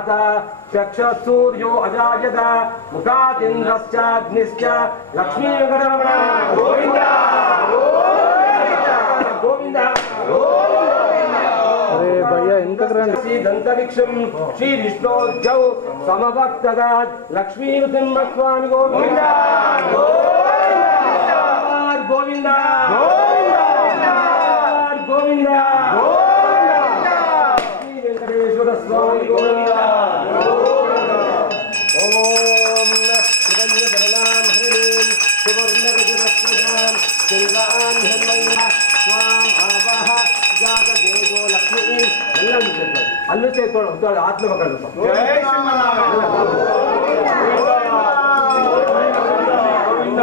ध्यास चक्षसूर्यो अजायत मुखातिन्द्रश्चाग्निश्च लक्ष्मीगणरमणा गोविन्द गोविन्द अरे भैया इनका लक्ष्मी नृसिंहस्वामी गोविंद गोविंद गोविंदा गोविंद ಹಲ್ಲು ಸೇರ್ಕೊಂಡು ಆತ್ಮ ಮಕ್ಕಳು ಗೋವಿಂದ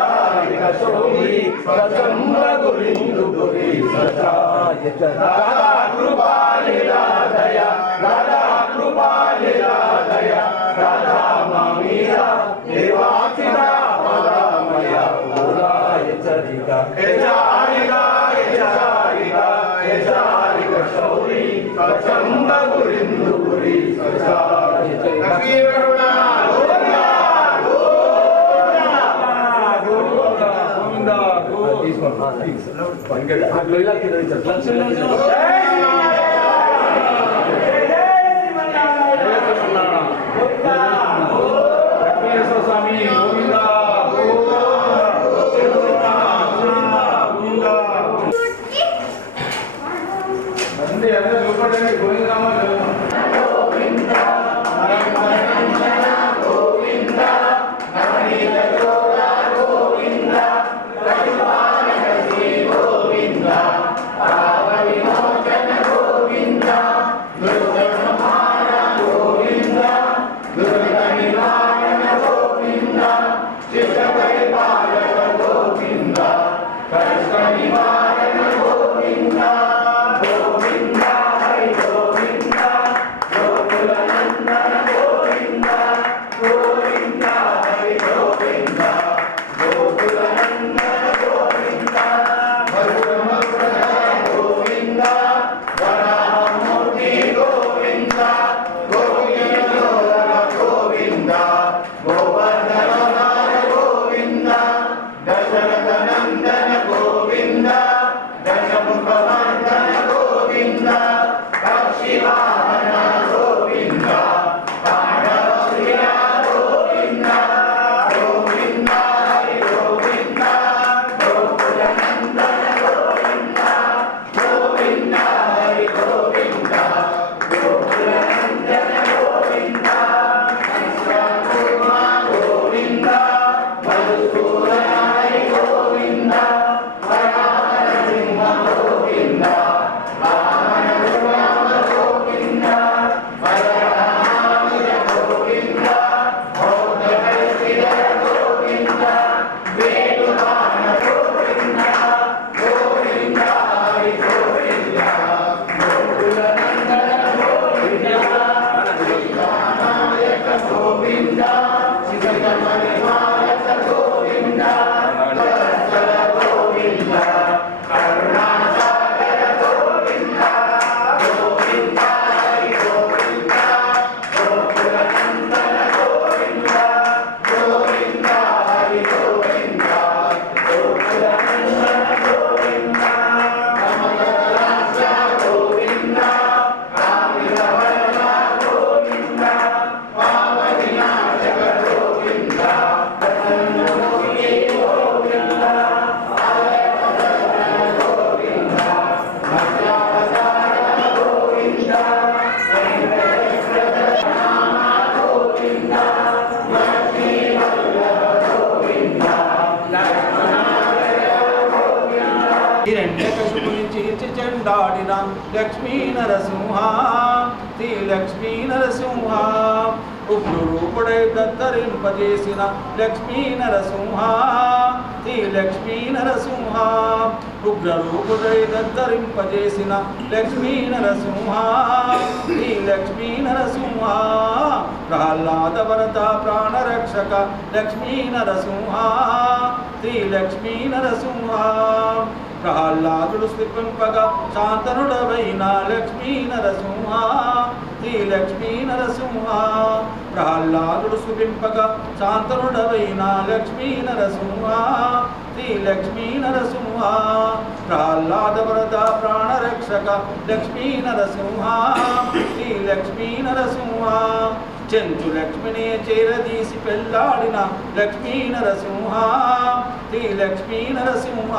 సోమి సచంద్ర గురిందు గురి సచా యచ కృపా लक्ष्मी Govinda. దత్తరింపజేసిన లక్ష్మీ నరసింహ శ్రీ లక్ష్మీ నరసింహ. ఉగ్ర రూపుడై దత్తరింపజేసిన లక్ష్మీ నరసింహ శ్రీ లక్ష్మీ నరసింహ. ప్రహ్లాద వరద ప్రాణరక్షక లక్ష్మీ నరసింహ శ్రీ లక్ష్మీ నరసింహ. ప్రహ్లాదుడు స్థిపింపగా శాంతనుడవైన లక్ష్మీ నరసింహ శ్రీ లక్ష్మీ నరసింహ. ప్రహ్లాదుడు స్థిపింపగా శాంతనుడవైన లక్ష్మీ నరసింహ శ్రీ లక్ష్మీ నరసింహ. ప్రహ్లాద వరద ప్రాణరక్షక లక్ష్మీ నరసింహ శ్రీ లక్ష్మీ నరసింహ. చెంచు లక్ష్మిని చేరదీసి పెళ్ళాడిన లక్ష్మీ నరసింహ. శ్రీ లక్ష్మీ నరసింహ.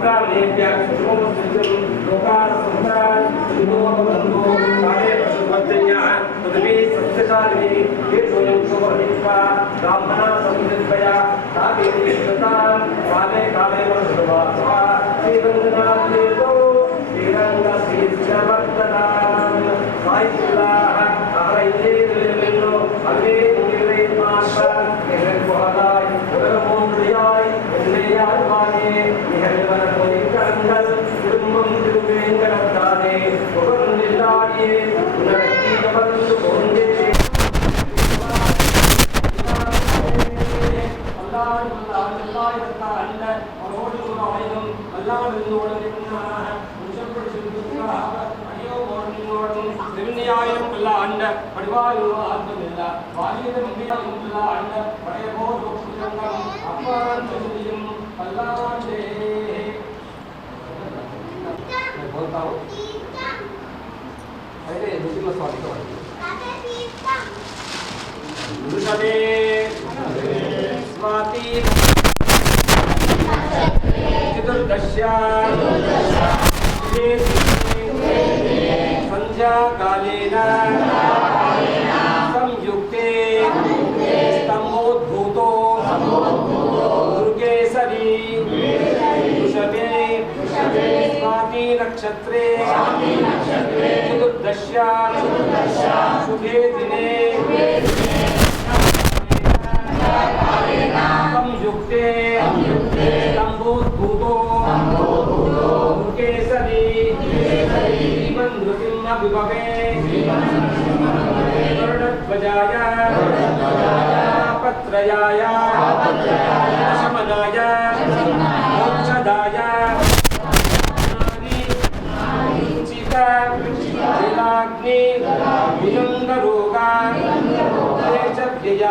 మహిమహిష్టాం గోప్రామేభ్య శుభం సిద్ధిం లోకాः సుఖాన్ సుఖోపబంధు కాలే పశుభద్రయ్యः పృథివీ సస్యశాలిని తీర్థోయం శుభహిత్వా బ్రాహ్మణ సంసిద్ధ్యా తావేది విశ్వతాం కాలే కాలే వరుషభాసవా శ్రీరంగనాథేతో శ్రీరంగశీర్షవర్ధనాం సాయిలాహ అహరైతే నిలవెన్నో बोलता हूँ अरे नृसिंह स्वामी का वृषभे स्वाति सन्ध्याकालेन संयुक्ते स्तम्भोद्भूतो दुर्गेसरी वृषभे नक्षत्रे चतुर्दश्या शुभे दिने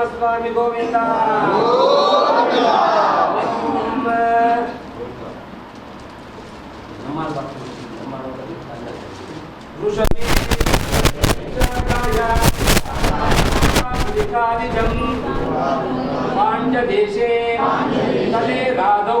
ನಮ್ಮ ಸ್ವಾಮಿ ಗೋವಿಂದ तले राधौ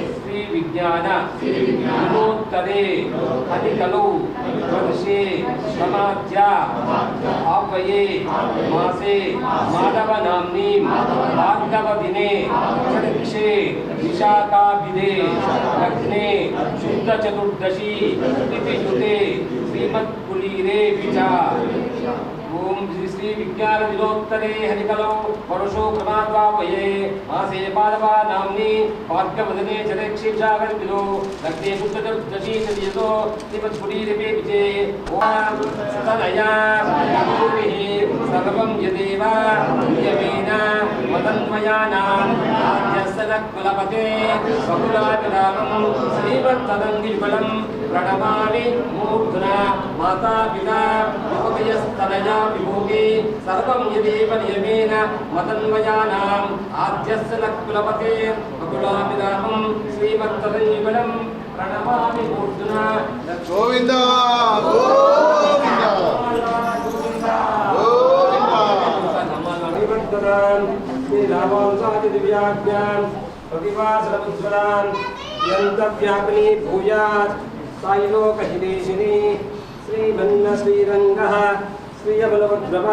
विज्ञान। नोत्तरे अधिकलौ। वर्षे। समाज्या अव्वये मासे। माधव नाम्नी भार्गव विशाखाभिधे लग्ने। शुद्ध इति श्रुते श्रीमत्कुलीरे विचार। ఓం శ్రీ శ్రీ విజ్ఞాన వినోత్తరే హరికలౌ పరుషో ప్రమాద్వాపయే మాసే పాదవా నామ్ని పార్కవదనే చరక్షీషాగర్భిలో రక్తే పుత్రదర్శీతో శ్రీమద్పురీరపే విజే ఓం సదయా సర్వం యదేవా యమేన మదన్మయానాం రాజ్యస్సనకులపతే స్వకులాభిరామం శ్రీమత్తదంగియుగళం प्रणमामि मूर्ध्ना माता पिता उपकयस्तनया विभूति सर्वं यदेव नियमेन मदन्मयानाम् आद्यस्य नकुलपते बकुलाभिरामं श्रीमत्तदङ्गियुगलं प्रणमामि मूर्ध्ना గోవింద గోవింద గోవింద దివ్యావాంసాది దివ్యాజ్ఞాన్ ప్రతిభాసరముజ్వలాన్ యంతవ్యాపిని భూయాత్ సాయిలోకహిదేశిని శ్రీభన్న శ్రీరంగ శ్రీయబలవద్రవ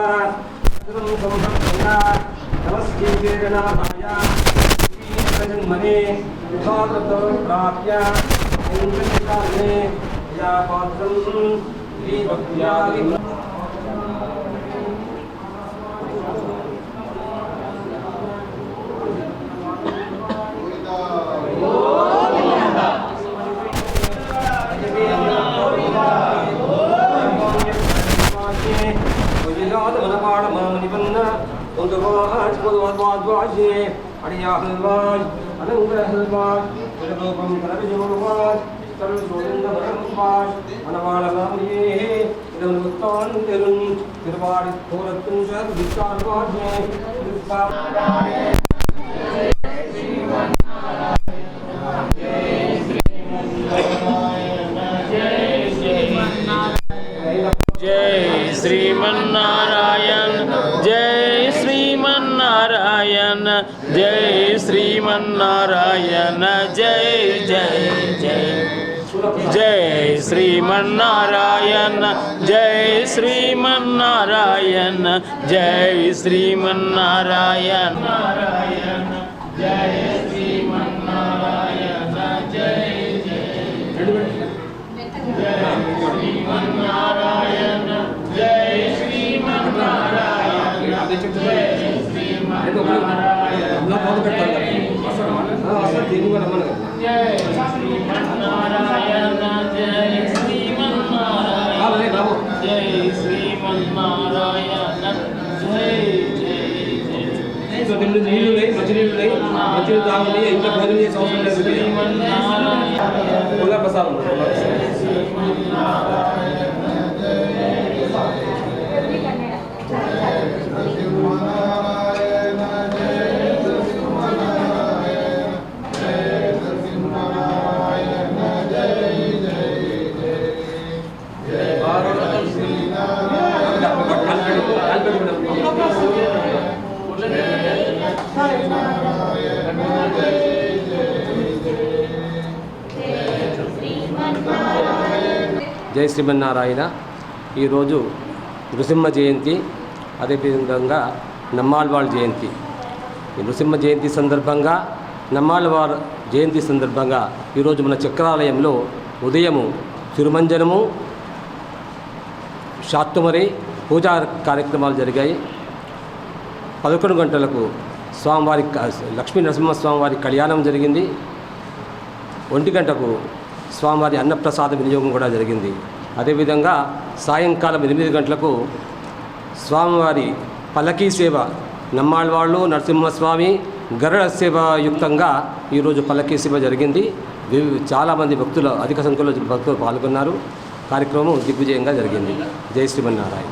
నమస్కీర్తనాయ జన్మనే ప్రాప్య ఇంద్రకాలే கொண்டு வாழ் பொதுவான் வாழே அடியாக శ్రీమన్నారాయణ జై శ్రీమన్నారాయణ జై శ్రీమన్నారాయణ. నారాయణ జయ శ్రీమన్నారాయణ జయ జయ శ్రీమన్నారాయణ. జయ శ్రీమన్నారాయణ జయ శ్రీమన్నారాయణ జయ जय श्रीमन्नारायण जय जय जय నీళ్ళు లేయి మంచినీళ్ళు లేయి మంచినీళ్ళు తాగండి ఇంట్లో భోజనం చేసే అవసరం లేదు श्रीमन्नारायण పుల్ల ప్రసాదం జై శ్రీమన్నారాయణ. ఈరోజు నృసింహ జయంతి అదేవిధంగా నమ్మాళ్వాళ్ళ జయంతి. ఈ నృసింహ జయంతి సందర్భంగా నమ్మాల్వార్ జయంతి సందర్భంగా ఈరోజు మన చక్రాలయంలో ఉదయము తిరుమంజనము శాత్తుమరి పూజా కార్యక్రమాలు జరిగాయి. పదకొండు గంటలకు స్వామివారి లక్ష్మీ నరసింహస్వామివారి కళ్యాణం జరిగింది. ఒంటి గంటకు స్వామివారి అన్నప్రసాద వినియోగం కూడా జరిగింది. అదేవిధంగా సాయంకాలం ఎనిమిది గంటలకు స్వామివారి పల్లకీ సేవ నమ్మాళ్ళవాళ్ళు నరసింహస్వామి గరుడ సేవ యుక్తంగా ఈరోజు పల్లకీ సేవ జరిగింది. చాలామంది భక్తులు అధిక సంఖ్యలో భక్తులు పాల్గొన్నారు. కార్యక్రమం దిగ్విజయంగా జరిగింది. జై శ్రీమన్నారాయణ.